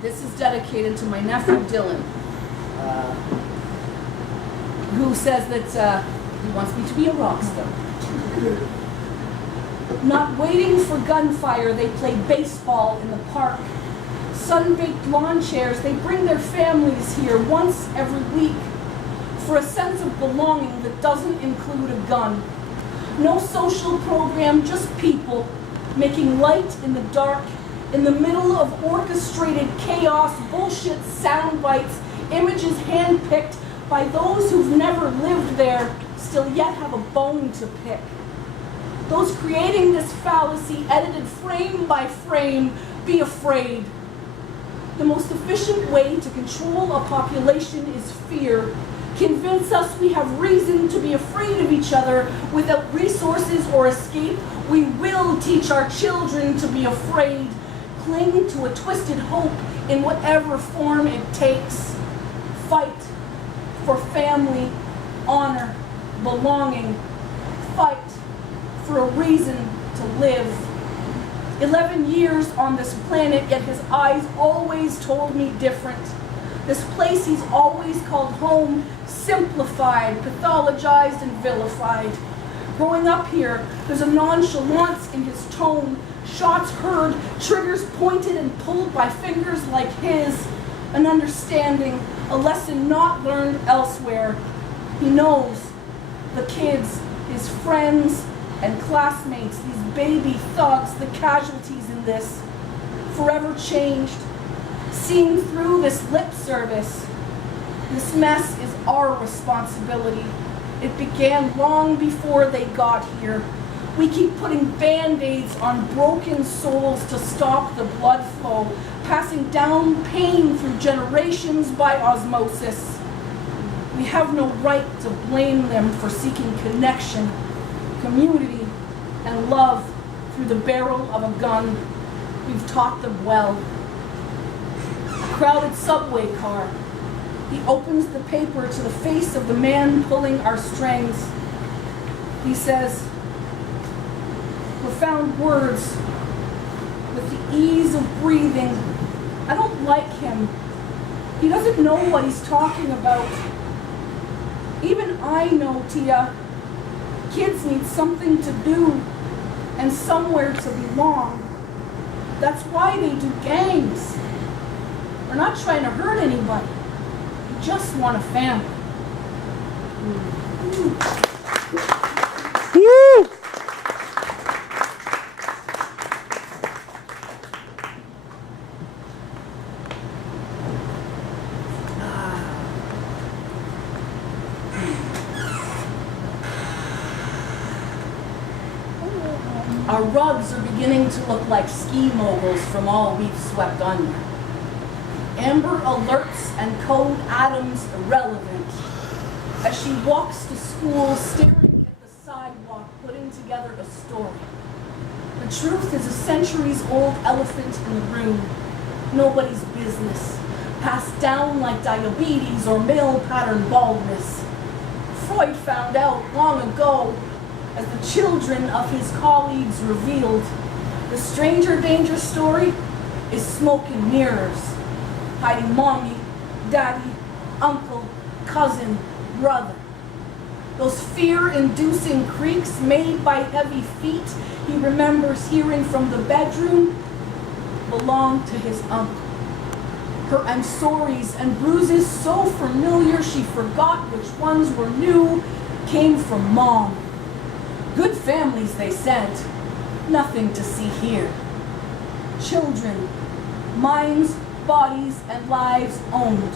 This is dedicated to my nephew Dylan, who says that he wants me to be a rock star. Not waiting for gunfire, they play baseball in the park. Sun-baked lawn chairs, they bring their families here once every week for a sense of belonging that doesn't include a gun. No social program, just people making light in the dark, in the middle of orchestrated chaos, bullshit sound bites, images handpicked by those who've never lived there, still yet have a bone to pick. Those creating this fallacy, edited frame by frame, be afraid. The most efficient way to control a population is fear. Convince us we have reason to be afraid of each other without resources or escape. We will teach our children to be afraid. Cling to a twisted hope in whatever form it takes. Fight for family, honor, belonging. Fight for a reason to live. 11 years on this planet, yet his eyes always told me different. This place he's always called home, simplified, pathologized, and vilified. Growing up here, there's a nonchalance in his tone, shots heard, triggers pointed and pulled by fingers like his, an understanding, a lesson not learned elsewhere. He knows the kids, his friends and classmates, these baby thugs, the casualties in this, forever changed. Seeing through this lip service, this mess is our responsibility. It began long before they got here. We keep putting band-aids on broken souls to stop the blood flow, passing down pain through generations by osmosis. We have no right to blame them for seeking connection, community, and love through the barrel of a gun. We've taught them well. A crowded subway car. He opens the paper to the face of the man pulling our strings. He says, profound words with the ease of breathing. I don't like him. He doesn't know what he's talking about. Even I know, Tia. Kids need something to do and somewhere to belong. That's why they do gangs. We're not trying to hurt anybody. We just want a family. Woo! Our rugs are beginning to look like ski moguls from all we've swept under. Amber alerts and code atoms irrelevant. As she walks to school, staring at the sidewalk, putting together a story. The truth is a centuries-old elephant in the room. Nobody's business. Passed down like diabetes or male pattern baldness. Freud found out long ago, as the children of his colleagues revealed, the stranger danger story is smoke and mirrors, hiding mommy, daddy, uncle, cousin, brother. Those fear-inducing creaks made by heavy feet he remembers hearing from the bedroom belonged to his uncle. Her I'm sorries and bruises so familiar she forgot which ones were new came from mom. Good families, they sent. Nothing to see here. Children, minds, bodies, and lives owned.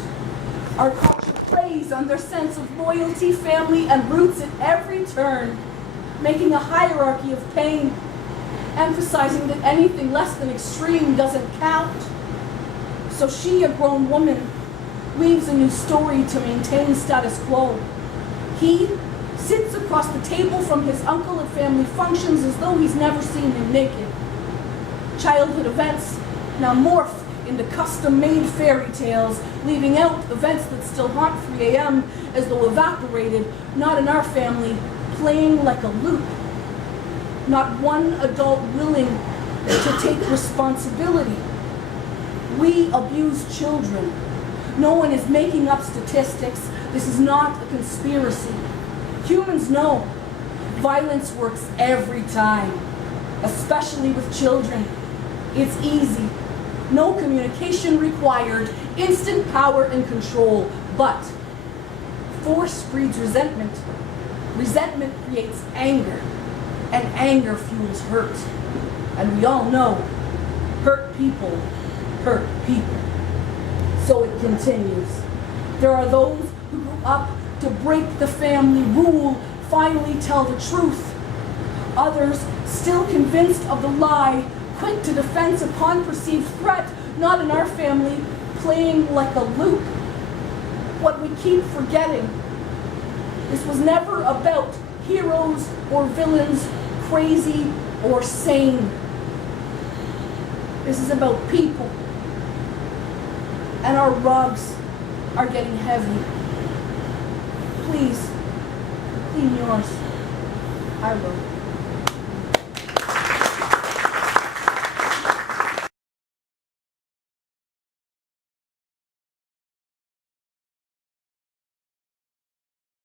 Our culture plays on their sense of loyalty, family, and roots at every turn, making a hierarchy of pain, emphasizing that anything less than extreme doesn't count. So she, a grown woman, weaves a new story to maintain status quo. He sits across the table from his uncle at family functions as though he's never seen him naked. Childhood events now morph into custom-made fairy tales, leaving out events that still haunt 3 a.m. as though evaporated, not in our family, playing like a loop. Not one adult willing to take responsibility. We abuse children. No one is making up statistics. This is not a conspiracy. Humans know violence works every time, especially with children. It's easy. No communication required, instant power and control. But force breeds resentment. Resentment creates anger, and anger fuels hurt. And we all know, hurt people hurt people. So it continues. There are those who grew up to break the family rule, finally tell the truth. Others, still convinced of the lie, quick to defense upon perceived threat, not in our family, playing like a loop. What we keep forgetting, this was never about heroes or villains, crazy or sane. This is about people. And our rugs are getting heavy. Please, clean yours. I will.